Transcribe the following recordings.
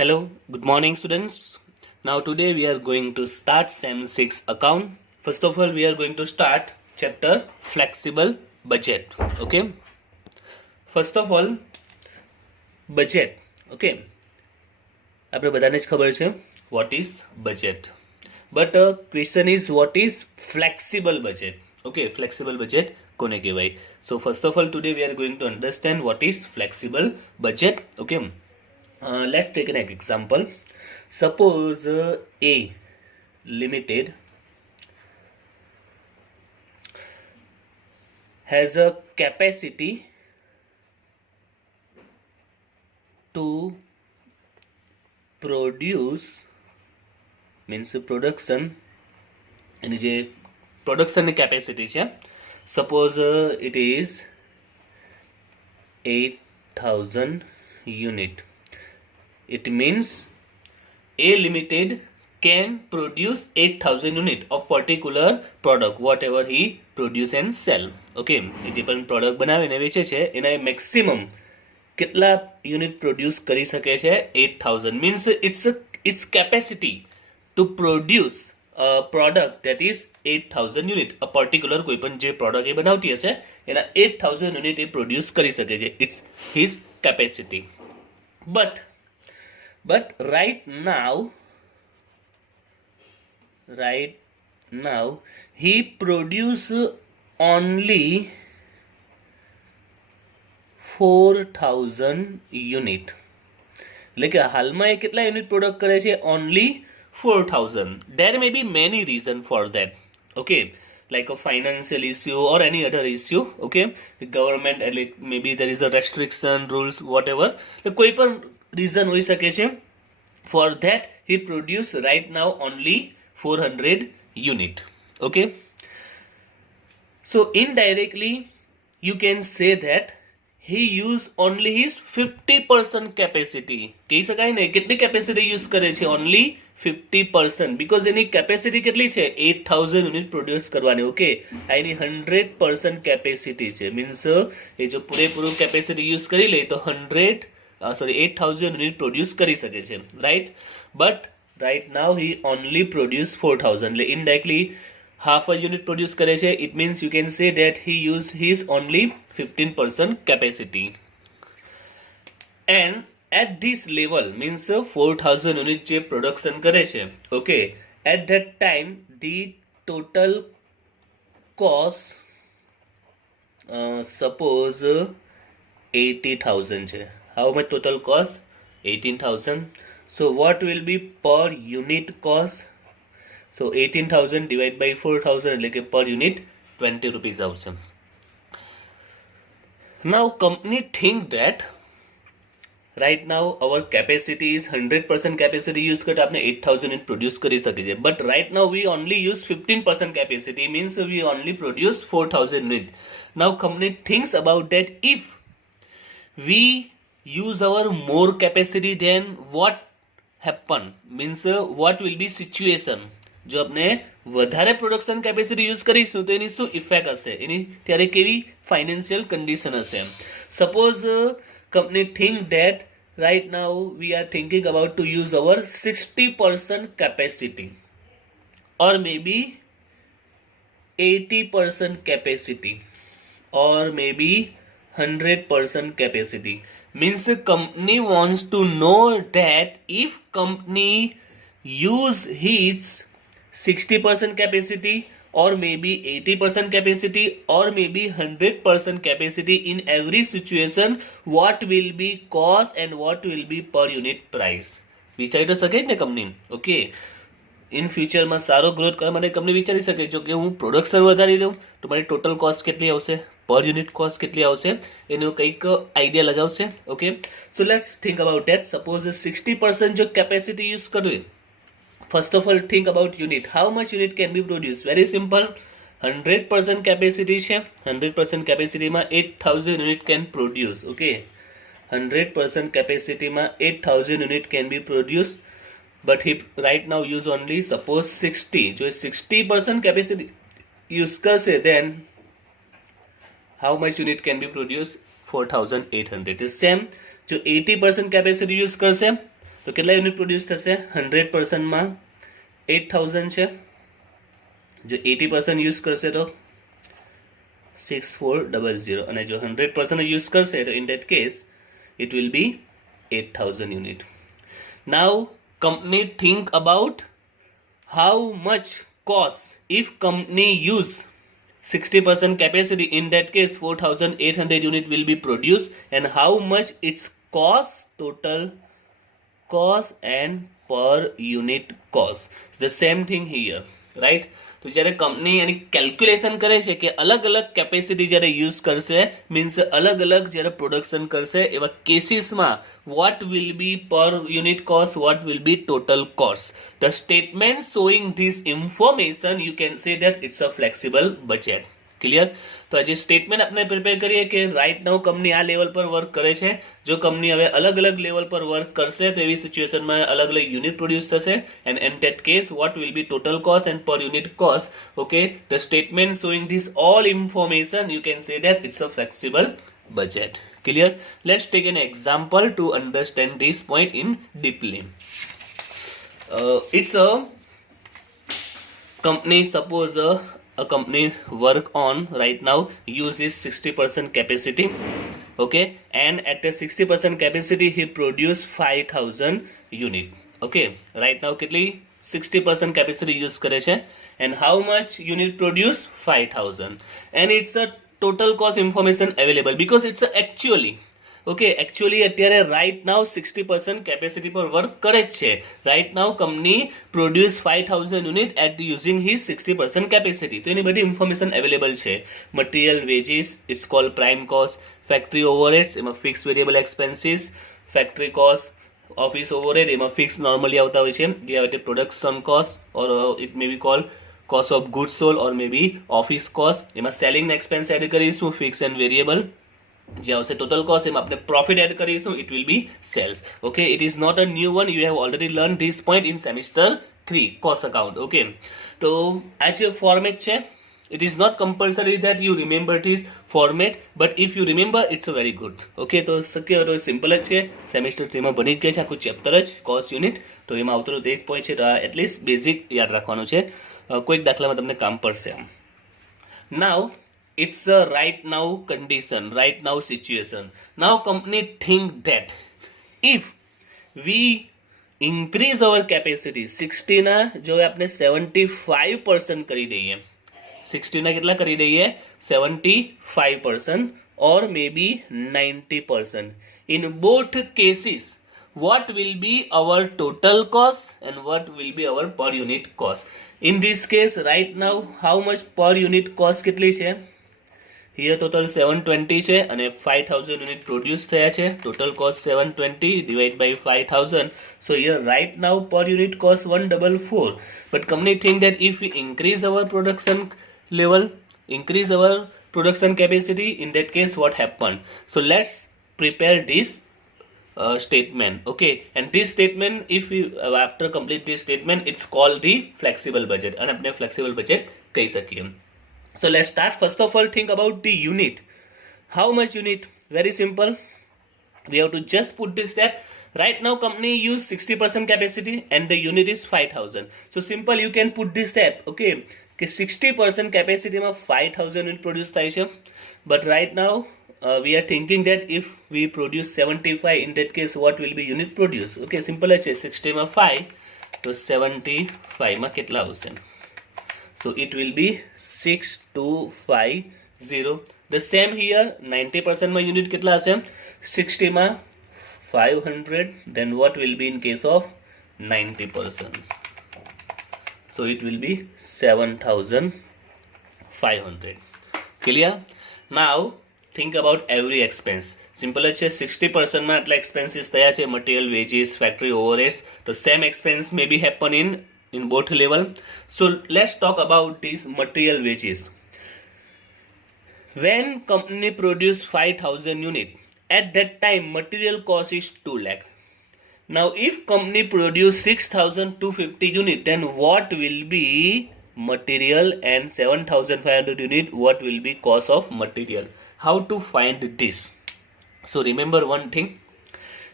Hello, good morning students. Now today we are going to start SEM 6 account. First of all we are going to start chapter flexible budget. Okay. First of all budget. Okay. આપણે બધાને જ ખબર છે what is budget. But question is what is flexible budget. Okay, flexible budget કોને કહેવાય? So first of all today we are going to understand what is flexible budget. Okay. Let's take an example. Suppose A Limited has a capacity to produce, means production, and જે production capacity છે, suppose it is 8,000 unit. It means A Limited can produce 8,000 unit of particular product, whatever he produce and sell. Okay, જે પણ product બનાવીને વેચે છે એના maximum કેટલા unit produce કરી શકે છે? 8,000. means its capacity to produce a product that is 8,000 unit. a particular કોઈ પણ જે product એ બનાવતી હશે એના 8,000 યુનિટ એ પ્રોડ્યુસ કરી શકે છે. it's his capacity. But right now he produce only 4,000 unit. એટલે કે હાલમાં એ કેટલા યુનિટ પ્રોડક્ટ કરે છે? only 4,000. there may be many reason for that. Okay, like a financial issue or any other issue. Okay, the government, like maybe there is a restriction, rules, whatever. કોઈ પણ reason હોઈ શકે છે. for that he produce right now only 400 unit. Okay, so indirectly you can say that he use only his 50% capacity. કહી શકાય ને કેટલી capacity use કરે છે? only 50%, because એની capacity કેટલી છે? 8,000 યુનિટ પ્રોડ્યુસ કરવાની. ઓકે, આ એની 100% capacity છે. મીન્સ એ જો પૂરેપૂરું capacity use કરી લે તો 8,000 યુનિટ પ્રોડ્યુસ કરી શકે છે, right? But right now he only produce 4,000. એટલે indirectly half a unit produce કરે છે. it means you can say that he use his only 15% capacity. and at this level means 4,000 unit જે production કરે છે, okay, at that time the total cost suppose 80,000 છે. how much total cost? 18,000. so what will be per unit cost? so 18,000 divided by 4,000 એટલે કે per unit 20 rupees આવશે. now company think that right now our capacity is 100% capacity use કરતા આપણે 8,000 unit produce કરી શકે છે. but right now we only use 15% capacity, means we only produce 4,000 unit. now company thinks about that if we use our more capacity, then what happen? means what will be situation? જો આપણે વધારે production capacity use કરીશું તો એની શું effect હશે? એની ત્યારે કેવી financial condition હશે? Suppose company think that right now we are thinking about to use our 60% capacity or maybe 80% capacity or maybe 100% capacity. means the company wants to know that if company use his 60% capacity or maybe 80% capacity or maybe 100% capacity, in every situation what will be cost and what will be per unit price. વિચારી તો શકે જ ને company. Okay, in ફ્યુચરમાં સારો growth કરવા માટે company વિચારી શકે છે કે હું પ્રોડક્શન વધારી દઉં તો મારી ટોટલ કોસ્ટ કેટલી આવશે, પર યુનિટ કોસ્ટ કેટલી આવશે, એનો કંઈક આઈડિયા લગાવશે. Okay, so let's think about that. Suppose 60% જો કેપેસિટી યુઝ કરવી, first of all think about unit. how much unit can be produced? very simple, 100% capacity છે. 100% capacity માં 8,000 unit can produce. okay, 100% capacity માં 8,000 unit can be produced. but he right now use only suppose 60. જો 60% capacity use કરશે then how much unit can be produced? 4,800 is same. जो 80% capacity use करશે તો તો કેટલા unit produce થશે? 100%માં 8000 છે. જો 80% યુઝ કરશે તો 6400, અને જો 100% યુઝ કરશે તો in that case it will be 8000 unit. Now company think about how much cost if company use 60% capacity. In that case 4800 unit will be produced, and how much its cost, total cost and per unit cost. It's the same thing here, right? તો જ્યારે company એની calculation કરે છે કે અલગ અલગ capacity જ્યારે use કરશે, means અલગ અલગ જ્યારે પ્રોડક્શન કરશે, એવા કેસીસમાં what will be per unit cost, what will be total cost. The statement showing this information, you can say that it's a flexible budget. Clear? તો આજે સ્ટેટમેન્ટ આપણે પ્રિપેર કરીએ કે રાઈટ નાઉ કંપની આ level પર work કરે છે. જો કંપની હવે અલગ અલગ લેવલ પર વર્ક કરશે તો એવી સિચ્યુએશનમાં અલગ અલગ યુનિટ પ્રોડ્યુસ થશે, and in that case what will be total cost and per unit cost. Okay, the statement showing this all information, you can say that it's a flexible budget. Clear? Let's take an example to understand this point in deeply. It's a company, suppose a company work on right now uses 60% capacity, okay, and at the 60% capacity he produce 5000 unit. Okay, right now કેટલી 60% capacity use કરે છે, and how much unit produce? 5000, and it's a total cost information available because it's a actually. Okay, actually અત્યારે right now 60% capacity પર work કરે જ છે. Right now company produce 5000 unit at using his 60% capacity. તો એની બધી information available છે. Material wages, it's called prime cost. Factory overheads, એમાં fix variable expenses. Factory cost, office overhead, એમાં ફિક્સ નોર્મલી આવતા હોય છે. જે આવે તે production cost, or it may be called cost of goods sold, or May be office cost. એમાં selling expense add કરીશું, ફિક્સ એન્ડ વેરિયેબલ. જે આવશે ટોટલ કોસ્ટ, એમાં આપણે પ્રોફિટ એડ કરીશું, it will be sales. Okay, it is not a new one, you have already learn this point in semester 3 cost account. Okay, તો આ જે format છે, it is not compulsory that you remember this format, but if you remember it's a very good. Okay, તો શક્ય તો simple જ છે. Semester 3 માં ભણી જ ગયા છે આખું ચેપ્ટર જ કોસ્ટ યુનિટ, તો એમાં આવતો તે જ પોઈન્ટ છે. તો આ એટલીસ્ટ બેઝિક યાદ રાખવાનું છે, કોઈક દાખલામાં તમને કામ પડશે. નાઉ it's a right now condition, right now situation. Now company think that if we increase our capacity 60 ના જો આપણે 75% કરી દઈએ, 60 ના કેટલા કરી દઈએ? 75%, or maybe 90%. In both cases what will be our total cost and what will be our per unit cost. In this case right now how much per unit cost કેટલી છે? here total 720 છે અને 5000 unit produce થયા છે. Total cost 720 divided by 5000. So here right now per unit cost 144. But company think that if we increase our production level, increase our production capacity, in that case what happened? So let's prepare this statement. Okay, and this statement, if we after complete this statement, it's called the flexible budget, and apne flexible budget કહી શકીએ. So let's start. First of all, think about the unit. How much unit? Very simple. We have to just put this step. Right now company use 60% capacity and the unit is 5000. So simple, you can put this step. Okay, 60% capacity માં 5000 unit produce થાય છે. But right now we are thinking that if we produce 75, in that case what will be unit produce? Okay, simple છે. 60 માં 5, તો 75 માં કેટલા આવશે? So it will be 6250. The same here, 90% માં unit કેટલા હશે? 60 માં 500. Then what will be in case of 90%? So it will be 7500. Clear? Now think about every expense. Simple છે. 60% માં આટલા expenses થયા છે, material, wages, factory overheads. તો same expense may be happen in both level. So let's talk about these material wages. When company produce 5000 unit, at that time material cost is 2 lakh. Now if company produce 6250 unit, then what will be material, and 7500 unit, what will be cost of material? How to find this? So remember one thing,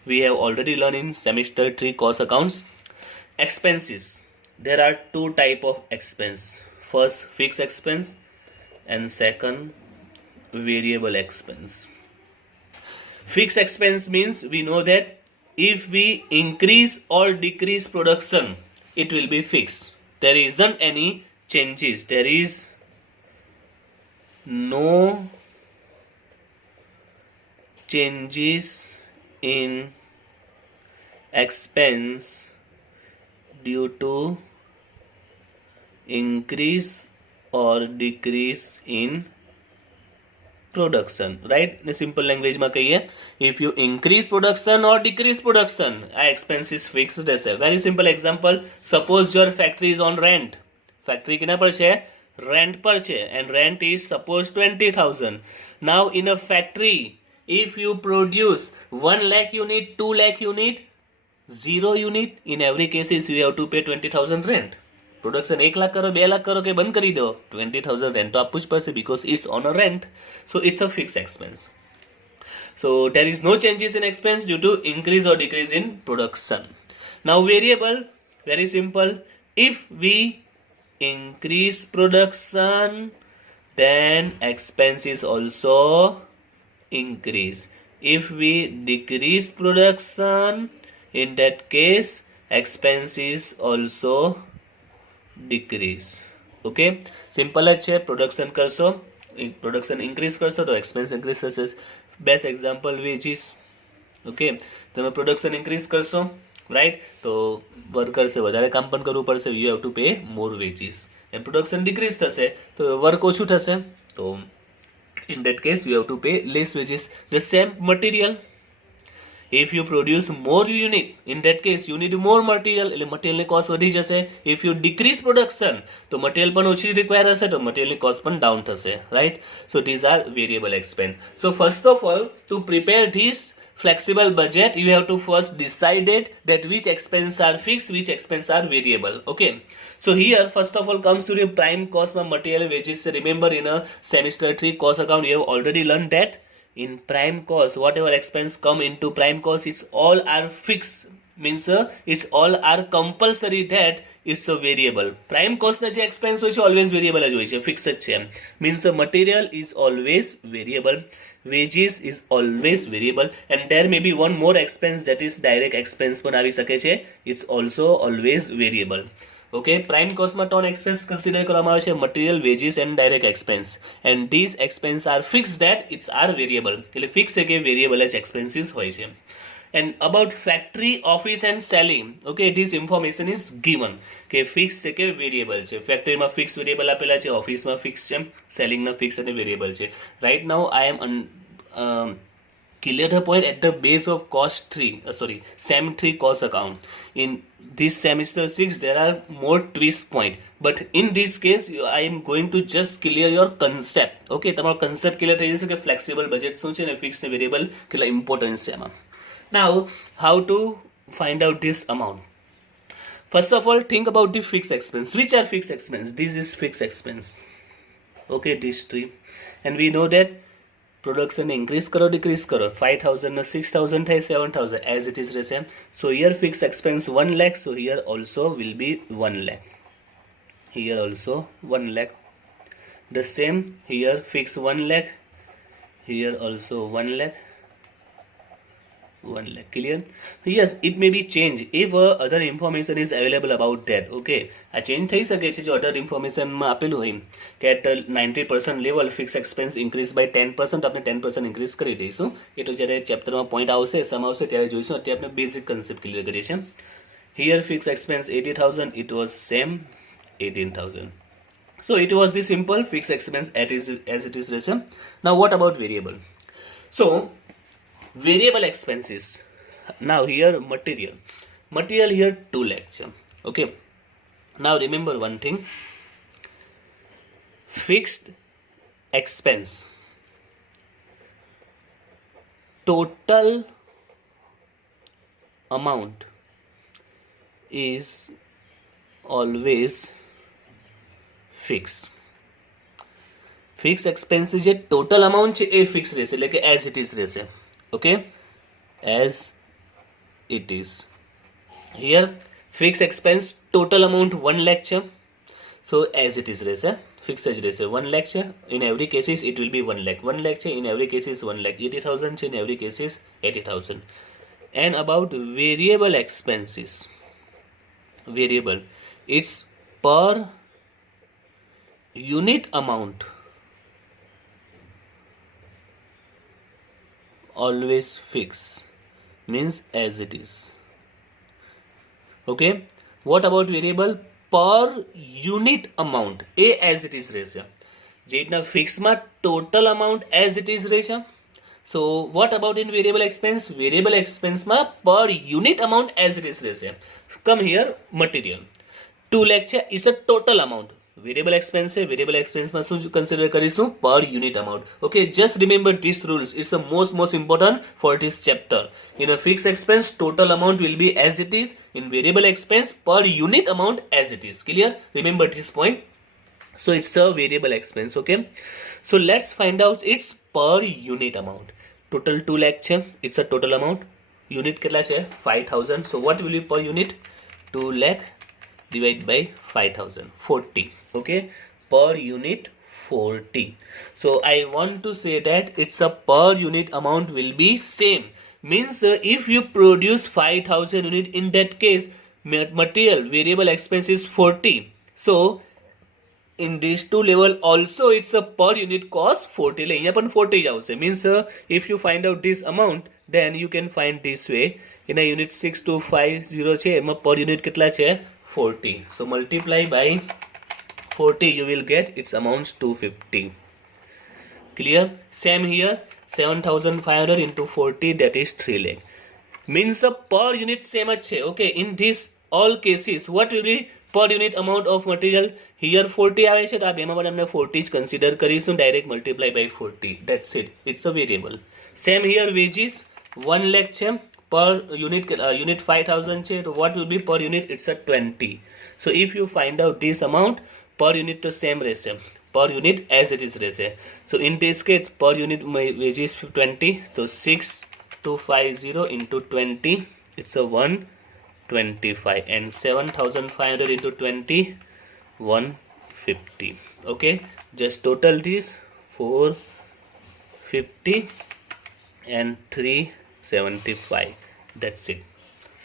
we have already learned in semester 3 cost accounts. Expenses, there are two type of expense. First, fixed expense, and second, variable expense. Fixed expense means we know that if we increase or decrease production, it will be fixed. There isn't any changes. There is no changes in expense due to increase or decrease in production, right? In simple language માં કહીએ, if you increase production or decrease production, આ expenses fixed રહેશે. Very simple example, suppose your factory is on rent. Factory કેના પર છે? Rent પર છે, and rent is suppose 20,000. Now in a factory, if you produce 1 lakh unit, 2 lakh unit, 0 unit, in every cases you have to pay 20,000 rent. Production 1 lakh करो, 2 lakh करो के बंद करी दो, 20,000 rent तो आपको पड़से because it's on a rent. So it's a fixed expense. So there is no changes in expense due to increase or decrease in production. Now variable, very simple. If we increase production, then expenses also increase. If we decrease production, in that case expenses also decrease. Okay, simple જ છે. Production કરશો, production increase કરશો તો expense increase થશે. Best example veggies. Okay, તમે production increase કરશો, right, તો વર્કર્સે વધારે કામ પણ કરવું પડશે, you have to pay more veggies. And production decrease થશે તો વર્ક ઓછું થશે, તો in that case you have to pay less wages. The same material, if you produce more unit, in that case you need more material, એટલે material ની cost વધી જશે. If you decrease production, તો material પણ ઓછી require હશે, તો material ની cost પણ down થશે, right? So these are variable expense. So first of all, to prepare this flexible budget, you have to first decided that which expense are fixed, which expense are variable. Okay, so here first of all comes to the prime cost by material wages. Remember in a semester 3 cost account you have already learned that in prime cost whatever expense come into prime cost, it's all are fixed, means it's all are compulsory that it's a variable. Prime cost ના જે expense હોય છે always variable જ હોય છે, fixed જ છે. Means material is always variable, wages is always variable, and there may be one more expense that is direct expense પણ આવી શકે છે, it's also always variable. Okay, prime cost માં ત્રણ expense consider કરવામાં આવે છે, material, wages and direct expense, and these expense are fixed that it's are variable. એટલે fix છે કે variable જ expenses હોય છે. And about factory, office and selling, okay, this information is given કે fix છે કે variable છે. factory માં fix variable આપેલા છે, office માં fix છે, selling ના fix અને variable છે. Right now I am clear the point at the base of cost 3, sem 3 cost account. In this semester 6 there are more twist point, but in this case I am going to just clear your concept. Okay, તમારો concept clear થઈ જશે કે flexible budget શું છે અને fixed variable કેટલા important છે એમાં. Now how to find out this amount? First of all, think about the fixed expense. Which are fixed expense? This is fixed expense. Okay, these three, and we know that production increase करो decrease करो, 5,000 ना 6,000 થાય, 7,000 as it is the same. So here fixed expense 1 lakh, so here also will be 1 lakh, here also 1 lakh. The same here fix 1 lakh, here also 1 lakh, 1 lakh. Clear? Yes, it may be changed if other information is available about that. Okay, આ change થઈ શકે છે જો other information માં આપેલું હોય કે at 90% level fixed expense increase by 10%, આપણે 10% increase કરી દઈશું. એ તો જ્યારે ચેપ્ટરમાં પોઈન્ટ આવશે, સમ આવશે ત્યારે જોઈશું. અત્યારે આપણે બેઝિક કન્સેપ્ટ ક્લિયર કરીએ છીએ. Here fixed expense 80,000, it was same 18,000. So it was the simple fixed expense as it is written. Now what about variable? So variable expenses, now here material here 2 lakh. Okay, now remember one thing, fixed expense total amount is always fixed. Fixed expense જે total amount છે એ fixed રહેશે, એટલે કે as it is રહેશે. Okay, as it is. Here fixed expense total amount 1 lakh. So as it is ratio, fixed ratio 1 lakh. In every cases it will be 1 lakh. 1 lakh in every case is 1 lakh. 80,000 in every case is 80,000. And about variable expenses, variable, it's per unit amount, always fix, means as it is. Okay, what about variable? Per unit amount, A as it is ratio. જેટના ફિક્સમાં total amount as it is ratio. So what about in variable expense? Variable expense ma per unit amount as it is ratio. Come here, material 2 lakh is a total amount. Variable expense है, variable expense માં શું consider કરીશું? Per unit amount. Okay, just remember these rules. It's the most important for this chapter. In a fixed expense, total amount will be as it is. In variable expense, per unit amount as it is. Clear? Remember this point. So it's a variable expense. Okay, so let's find out its per unit amount. Total 2 lakh છે, it's a total amount. Unit કેટલા છે? 5,000. So what will be per unit? 2 lakh divided by 5,000, 40. Okay, per unit 40. So I want to say that it's a per unit amount will be same. Means if you produce 5,000 unit, in that case material variable expense is 40. So in these two level also it's a per unit cost 40. એટલે અહીંયા પણ 40 જ આવશે. Means if you find out this amount, then you can find this way. In a unit 6250 છે, એમાં per unit કેટલા છે? 40. So multiply by 40, you will get its amounts 250. Clear? Same here, 7,500 into 40, that is 3 lakh. Means the per unit same જ છે. Okay, in this all cases what will be per unit amount of material? Here 40 આવે છે, તો આ બેમાં પણ આપણે 40 જ consider કરીશું. Direct multiply by 40. That's it. It's a variable. Same here, wages 1 lakh છે, per unit unit 5,000 છે, તો what will be per unit? It's a 20. So if you find out this amount, per unit to same ratio, per unit as it is ratio. So in this case per unit my wages 20, so 6250 into 20, it's a 125, and 7,500 into 20, 150. Okay, just total this 450 and 375. That's it.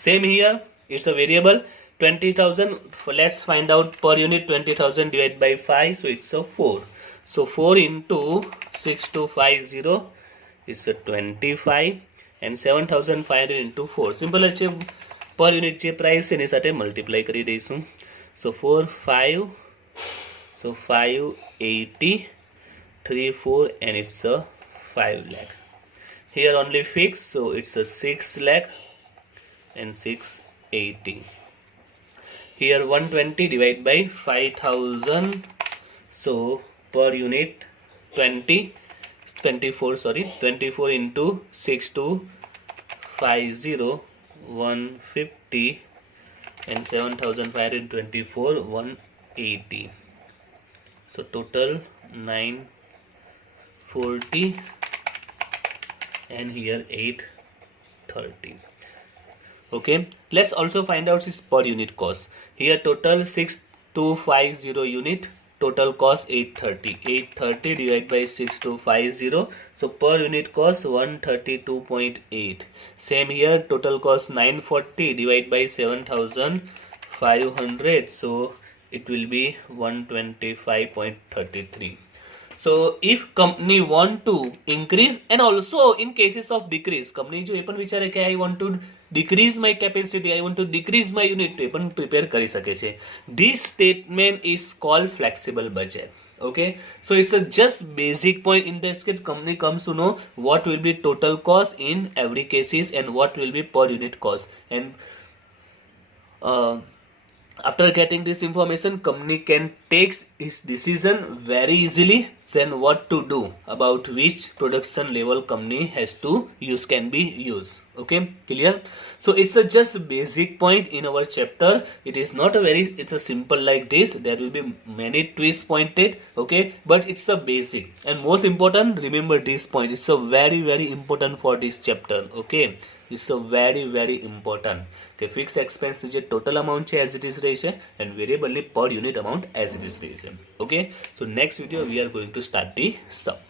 Same here, it's a variable 20,000. Let's find out per unit. 20,000 divided by 5, so it's a 4. So 4 into 6250 is a 25, and 7,500 into 4. Simple છે. Per unit જે price છે એની સાથે multiply કરી દઈશું. So 4 5, so 580, 3 4, and it's a 5 lakh. Here only fixed, so it's a 6 lakh and 680. Here 120 divided by 5,000, so per unit 24 into 6250, 150, and 7,524, 180. So total 940, and here 830. Okay, let's also find out its per unit cost. Here total 6250 unit, total cost 830. 830 divided by 6250, so per unit cost 132.8. Same here, total cost 940 divided by 7,500, so it will be 125.33. So if company want to increase, and also in cases of decrease, company જો એ પણ વિચારે કે I want to decrease my capacity, I want to decrease my unit, તો એ પણ prepare કરી શકે છે. This statement is called flexible budget. Okay, so it's a just basic point. In this case company comes to know what will be total cost in every cases and what will be per unit cost, and after getting this information, company can take its decision very easily then what to do about which production level company has to use, can be used. Okay, clear? So it's a just basic point in our chapter. It is not a very, it's a simple like this. There will be many twists pointed. Okay, but it's a basic, and most important, remember this point. It's a very important for this chapter. Okay, it's a very important કે fix એક્સપેન્સની જે total amount છે as it is રહેશે and વેરિયેબલની પર unit amount as it is રહેશે. Okay, so next video we are going to start the sum.